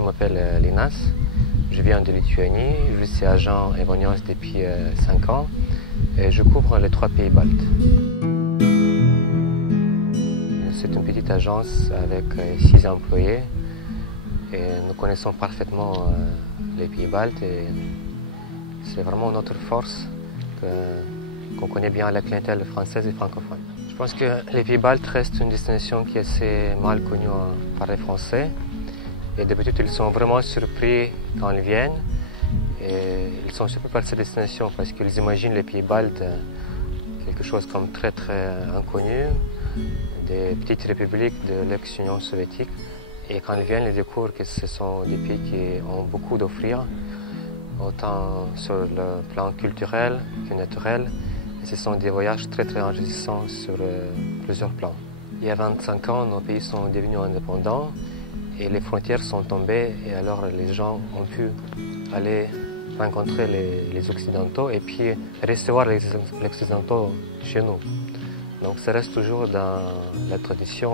je m'appelle Linas, je viens de Lituanie, je suis agent Evonios depuis 5 ans et je couvre les 3 pays baltes. C'est une petite agence avec 6 employés et nous connaissons parfaitement les pays baltes et c'est vraiment notre force qu'on connaît bien la clientèle française et francophone. Je pense que les pays baltes restent une destination qui est assez mal connue par les Français. Et d'habitude, ils sont vraiment surpris quand ils viennent. Et ils sont surpris par cette destination parce qu'ils imaginent les pays baltes quelque chose comme très inconnu, des petites républiques de l'ex-Union soviétique. Et quand ils viennent, ils découvrent que ce sont des pays qui ont beaucoup d'offrir, autant sur le plan culturel que naturel. Et ce sont des voyages très enrichissants sur plusieurs plans. Il y a 25 ans, nos pays sont devenus indépendants et les frontières sont tombées et alors les gens ont pu aller rencontrer les Occidentaux et puis recevoir les Occidentaux chez nous. Donc ça reste toujours dans la tradition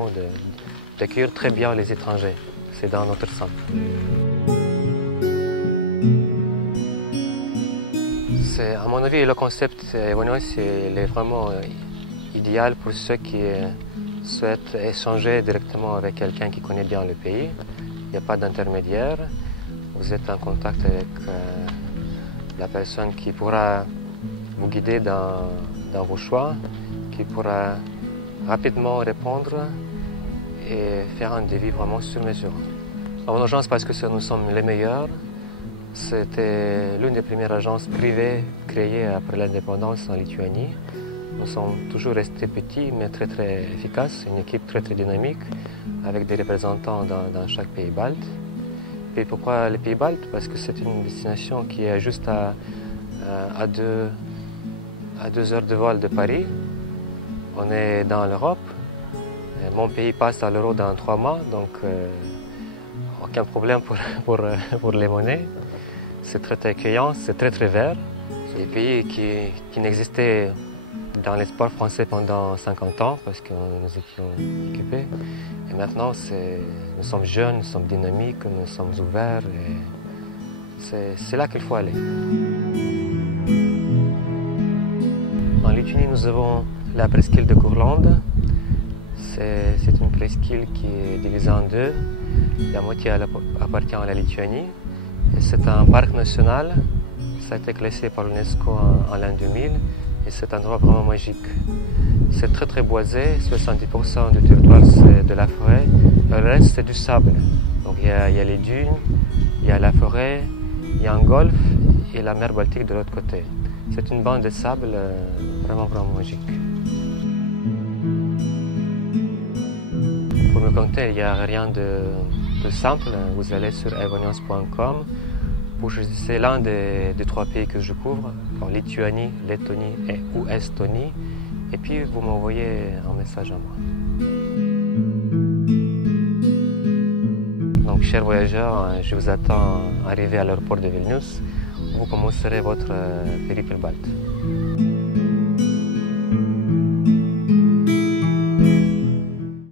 d'accueillir très bien les étrangers. C'est dans notre sang. À mon avis, le concept Evonios est vraiment idéal pour ceux qui souhaitent échanger directement avec quelqu'un qui connaît bien le pays. Il n'y a pas d'intermédiaire. Vous êtes en contact avec la personne qui pourra vous guider dans vos choix, qui pourra rapidement répondre et faire un devis vraiment sur mesure. À mon agence, parce que nous sommes les meilleurs, c'était l'une des premières agences privées créées après l'indépendance en Lituanie. Nous sommes toujours restés petits, mais très efficaces, une équipe très dynamique, avec des représentants dans chaque pays balte. Et pourquoi les pays baltes? Parce que c'est une destination qui est juste à 2 heures de vol de Paris. On est dans l'Europe. Mon pays passe à l'euro dans 3 mois, donc aucun problème pour les monnaies. C'est très accueillant, c'est très vert. C'est des pays qui n'existaient dans l'espoir français pendant 50 ans parce que nous étions occupés. Et maintenant, nous sommes jeunes, nous sommes dynamiques, nous sommes ouverts et c'est là qu'il faut aller. En Lituanie, nous avons la presqu'île de Courlande. C'est une presqu'île qui est divisée en 2. La moitié appartient à la Lituanie. Et c'est un parc national. Ça a été classé par l'UNESCO en l'an 2000. Et c'est un endroit vraiment magique. C'est très boisé. 70% du territoire, c'est de la forêt. Le reste, c'est du sable. Donc il y a les dunes, il y a la forêt, il y a un golfe et la mer Baltique de l'autre côté. C'est une bande de sable vraiment magique. Pour me contacter, il n'y a rien de simple. Vous allez sur evonios.com pour choisir l'un des 3 pays que je couvre, en Lituanie, Lettonie ou Estonie, et puis vous m'envoyez un message à moi. Donc, chers voyageurs, je vous attends arriver à l'aéroport de Vilnius, où vous commencerez votre périple balte.